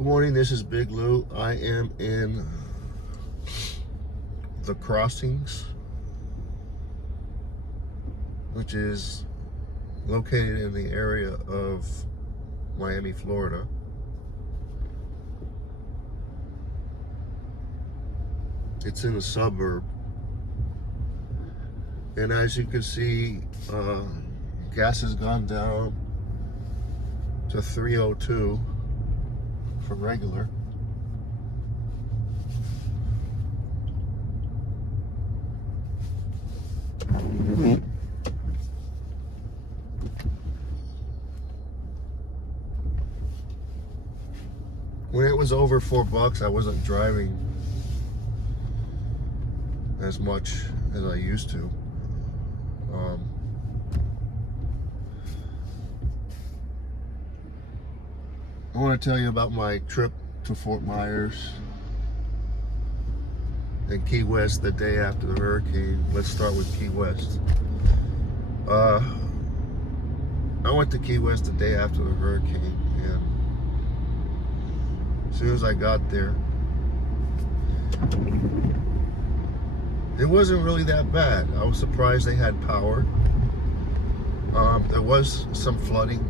Good morning, this is Big Lou. I am in the Crossings, which is located in the area of Miami, Florida. It's in a suburb. And as you can see, gas has gone down to $3.02 for regular. When it was over $4, I wasn't driving as much as I used to. I want to tell you about my trip to Fort Myers and Key West the day after the hurricane. Let's start with Key West. I went to Key West the day after the hurricane, and as soon as I got there, it wasn't really that bad. I was surprised they had power. There was some flooding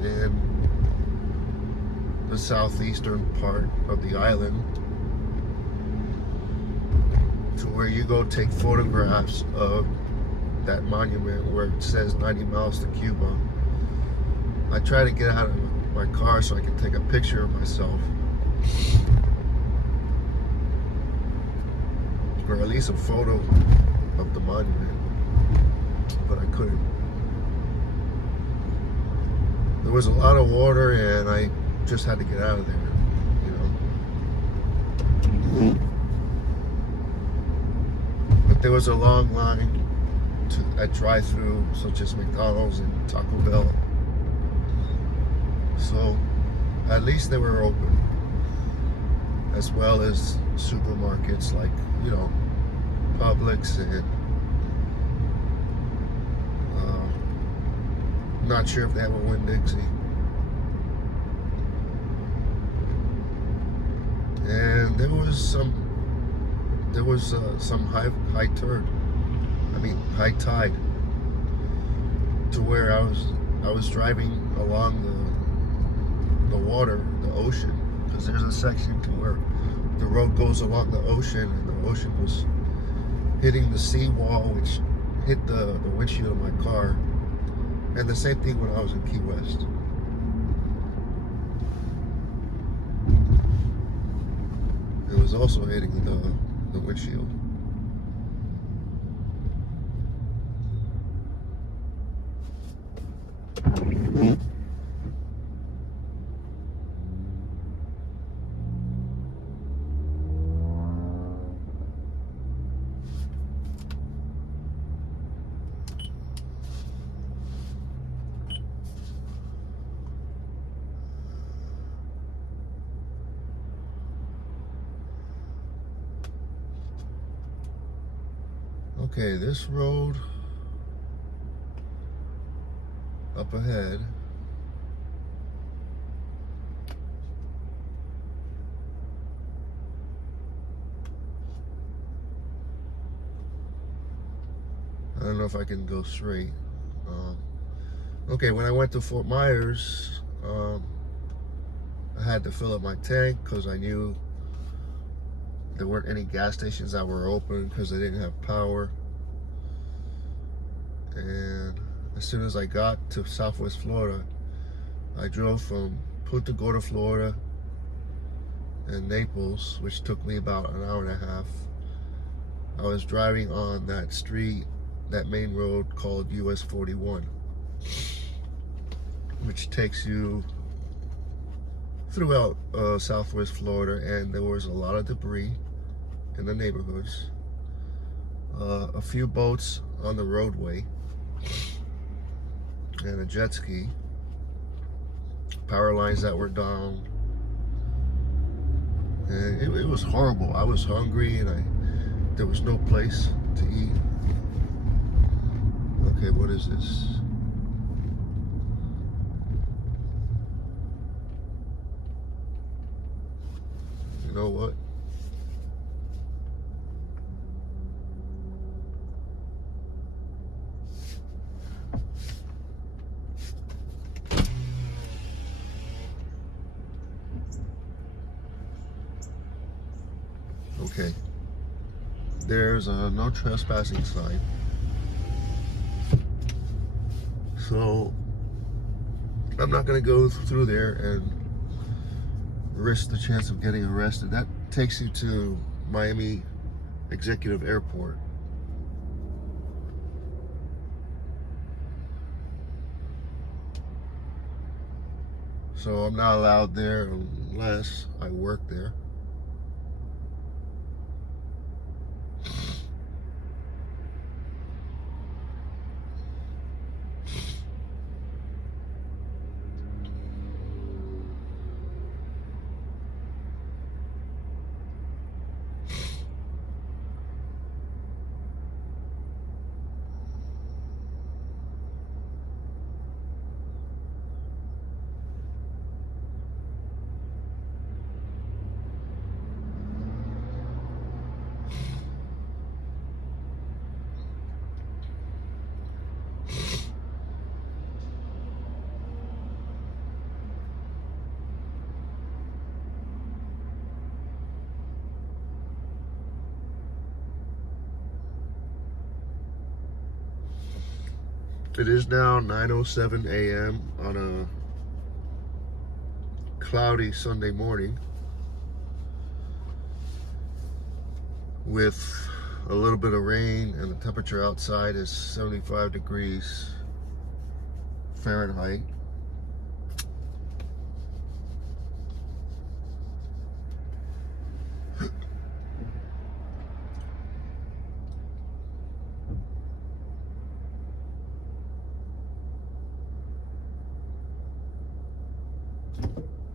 in the southeastern part of the island, to where you go take photographs of that monument where it says 90 miles to Cuba. I try to get out of my car so I can take a picture of myself, or at least a photo of the monument, but I couldn't. There was a lot of water and I just had to get out of there, you know. But there was a long line at drive-through, such as McDonald's and Taco Bell. So at least they were open, as well as supermarkets like, you know, Publix and not sure if they have a Winn-Dixie. And there was some high tide, to where I was driving along the water, the ocean, because there's a section to where the road goes along the ocean, and the ocean was hitting the seawall, which hit the windshield of my car. And the same thing when I was in Key West. It was also hitting the windshield. Okay, this road up ahead I don't know if I can go straight. Okay, when I went to Fort Myers, I had to fill up my tank because I knew there weren't any gas stations that were open because they didn't have power. And as soon as I got to Southwest Florida, I drove from Punta Gorda, Florida, and Naples, which took me about an hour and a half. I was driving on that street, that main road called US 41, which takes you throughout Southwest Florida, and there was a lot of debris in the neighborhoods. A few boats on the roadway, and a jet ski. Power lines that were down, and it was horrible. I was hungry, and there was no place to eat. Okay, what is this? You know what? Okay. There's a no trespassing sign. So I'm not going to go through there and risk the chance of getting arrested. That takes you to Miami Executive Airport. So I'm not allowed there unless I work there. It is now 9:07 a.m. on a cloudy Sunday morning with a little bit of rain, and the temperature outside is 75 degrees Fahrenheit.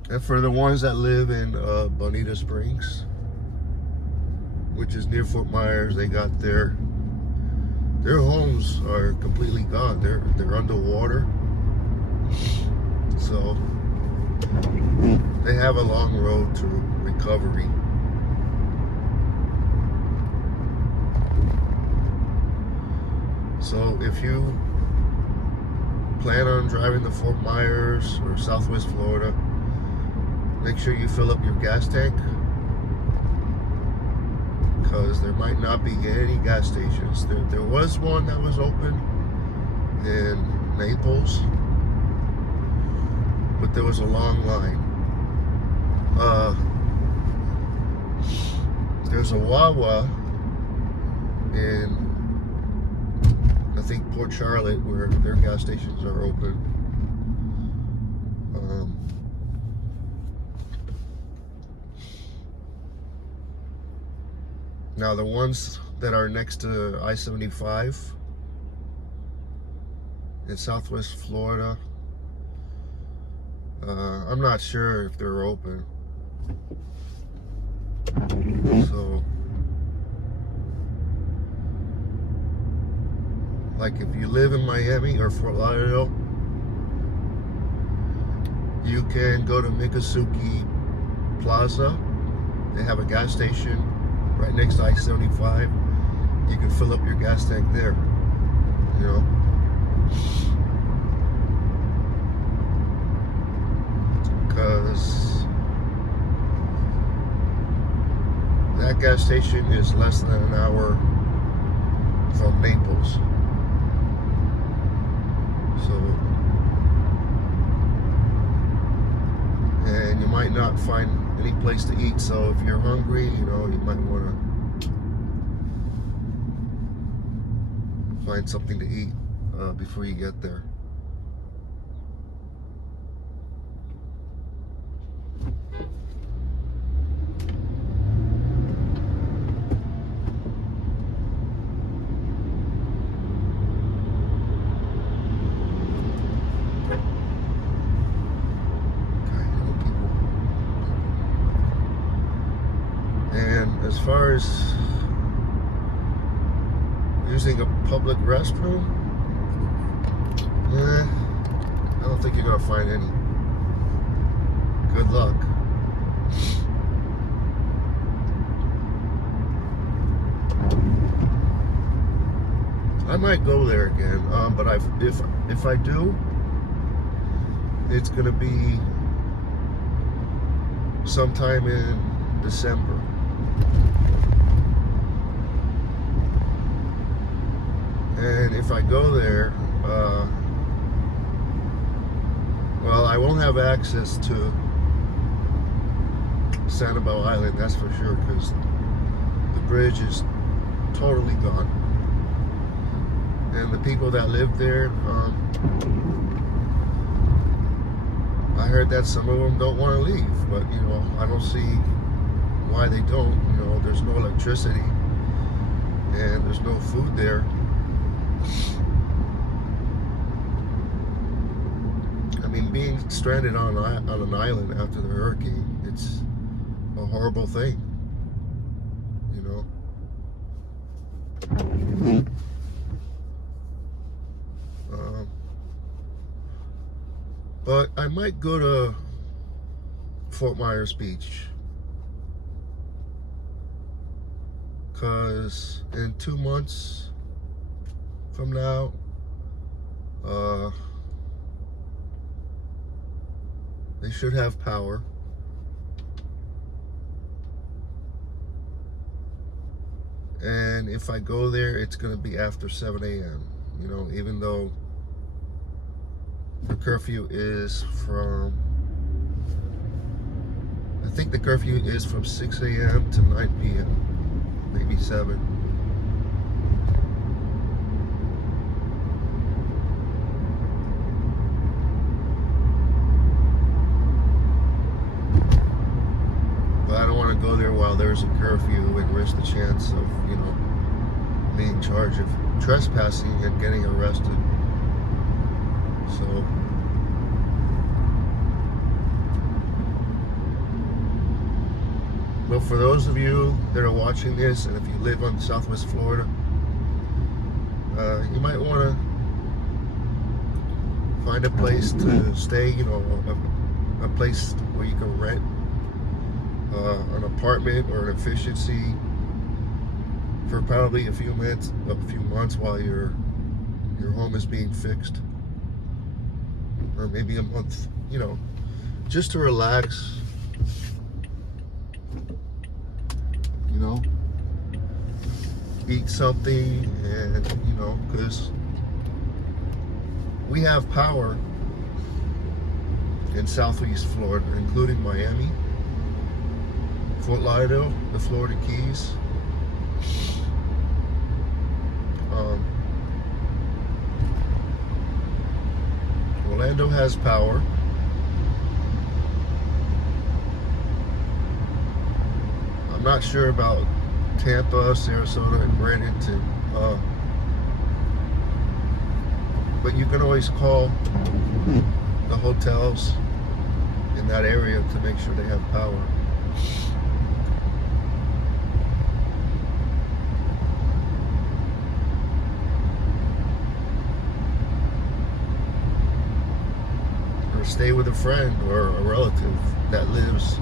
And for the ones that live in Bonita Springs, which is near Fort Myers, they got their homes are completely gone. They're underwater. So they have a long road to recovery. So if you plan on driving to Fort Myers or Southwest Florida, make sure you fill up your gas tank, because there might not be any gas stations. There was one that was open in Naples, but there was a long line. There's a Wawa in, I think, Port Charlotte, where their gas stations are open. Now the ones that are next to I-75 in Southwest Florida, I'm not sure if they're open. So, like, if you live in Miami or Fort Lauderdale, you can go to Miccosukee Plaza. They have a gas station right next to I-75. You can fill up your gas tank there, you know. Because that gas station is less than an hour from Naples. So, and you might not find any place to eat, so if you're hungry, you know, you might want to find something to eat before you get there. As far as using a public restroom, I don't think you're gonna find any. Good luck. I might go there again. But if I do, it's gonna be sometime in December. And if I go there, well, I won't have access to Sanibel Island, that's for sure, because the bridge is totally gone. And the people that live there, I heard that some of them don't want to leave, but you know, I don't see why they don't. You know, there's no electricity and there's no food there. I mean, being stranded on an island after the hurricane, it's a horrible thing, you know. But I might go to Fort Myers Beach, because in 2 months from now, they should have power. And if I go there, it's going to be after 7 a.m. You know, even though the curfew is from, I think the curfew is from 6 a.m. to 9 p.m. Maybe 7. But I don't want to go there while there's a curfew and risk the chance of, you know, being charged of trespassing and getting arrested. So but for those of you that are watching this, and if you live on Southwest Florida, you might want to find a place to stay, you know, a place where you can rent an apartment or an efficiency for probably a few months while your home is being fixed, or maybe a month, you know, just to relax, you know, eat something, and you know, because we have power in Southeast Florida, including Miami, Fort Lauderdale, the Florida Keys. Orlando has power. I'm not sure about Tampa, Sarasota, and Bradenton, but you can always call the hotels in that area to make sure they have power. Stay with a friend or a relative that lives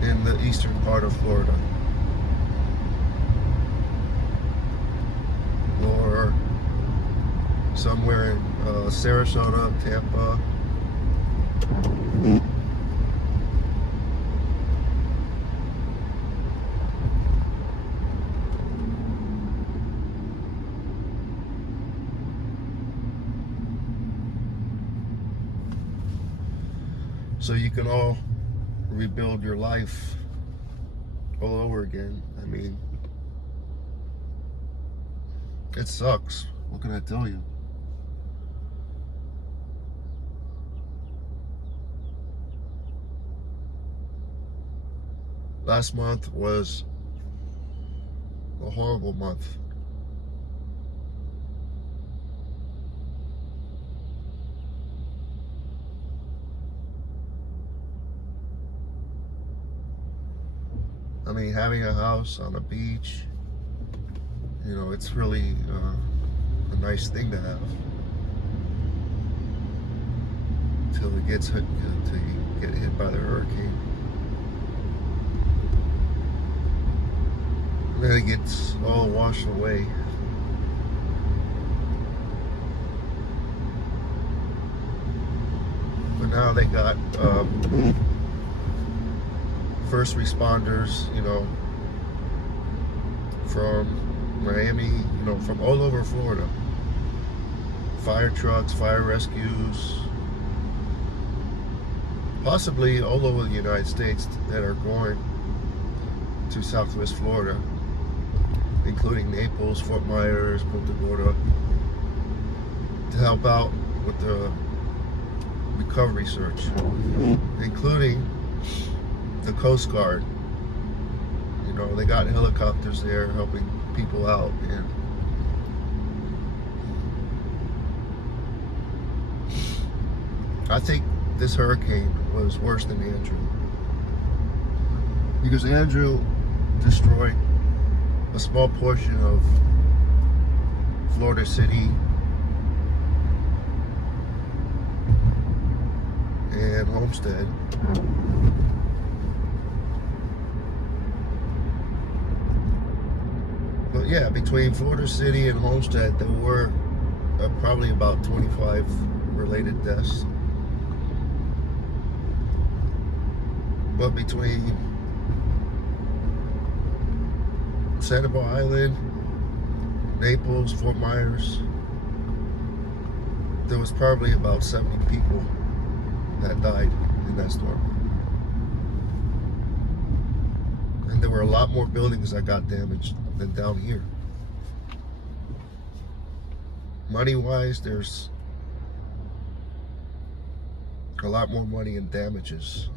in the eastern part of Florida, or somewhere in Sarasota, Tampa. So you can all rebuild your life all over again. I mean, it sucks. What can I tell you? Last month was a horrible month. I mean, having a house on a beach, you know, it's really a nice thing to have until it gets hit, until you get hit by the hurricane. And then it gets all washed away. now they got first responders, from Miami, from all over Florida. Fire trucks, fire rescues, possibly all over the United States that are going to Southwest Florida, including Naples, Fort Myers, Punta Gorda, to help out with the recovery search, including the Coast Guard. They got helicopters there helping people out, and I think this hurricane was worse than Andrew, because Andrew destroyed a small portion of Florida City and Homestead. But yeah, between Florida City and Homestead, there were probably about 25 related deaths. But between Sanibel Island, Naples, Fort Myers, there was probably about 70 people that died in that storm. And there were a lot more buildings that got damaged than down here. Money-wise, there's a lot more money in damages.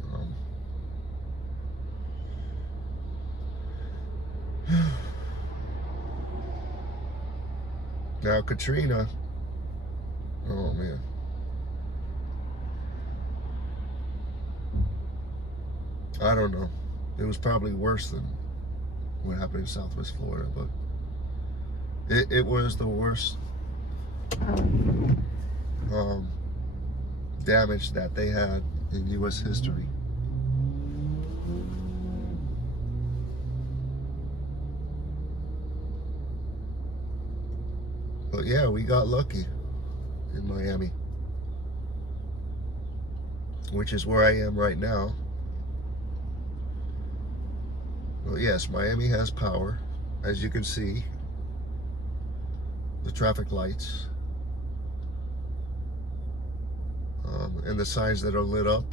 Now Katrina, oh man. I don't know. It was probably worse than what happened in Southwest Florida, but it was the worst damage that they had in U.S. history. But yeah, we got lucky in Miami, which is where I am right now. Well, yes, Miami has power, as you can see, the traffic lights, and the signs that are lit up.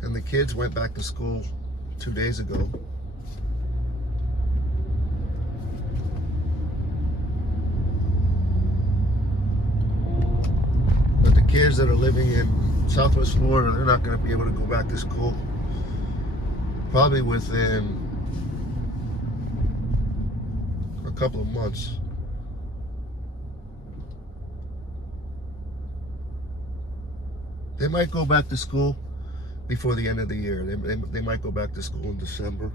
And the kids went back to school 2 days ago. But the kids that are living in Southwest Florida, they're not going to be able to go back to school probably within a couple of months. They might go back to school before the end of the year. They might go back to school in December.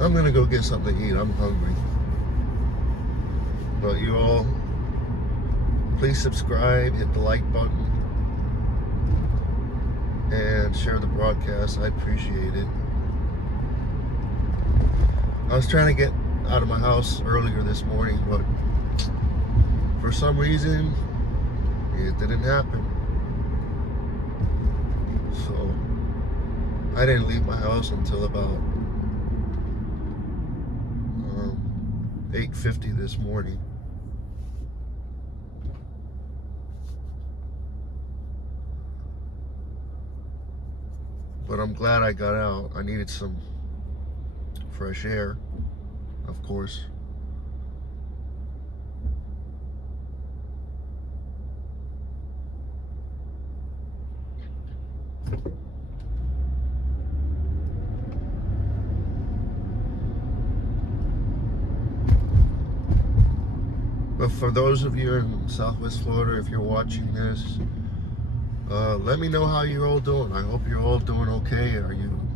I'm gonna go get something to eat. I'm hungry. But you all, please subscribe, hit the like button, and share the broadcast. I appreciate it. I was trying to get out of my house earlier this morning, but for some reason it didn't happen. So I didn't leave my house until about 8:50 this morning. But I'm glad I got out. I needed some fresh air, of course. But for those of you in Southwest Florida, if you're watching this, let me know how you're all doing. I hope you're all doing okay.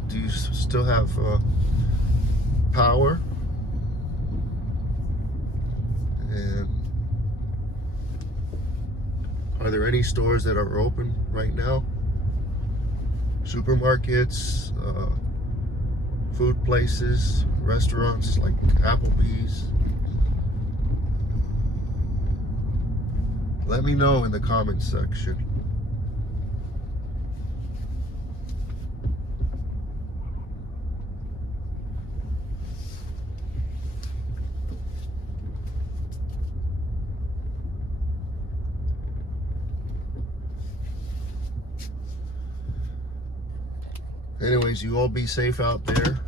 Do you still have power? And are there any stores that are open right now? Supermarkets, food places, restaurants like Applebee's? Let me know in the comments section. Anyways, you all be safe out there.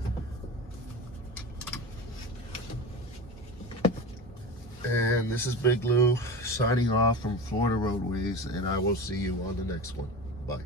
And this is Big Lou signing off from Florida Roadways, and I will see you on the next one. Bye.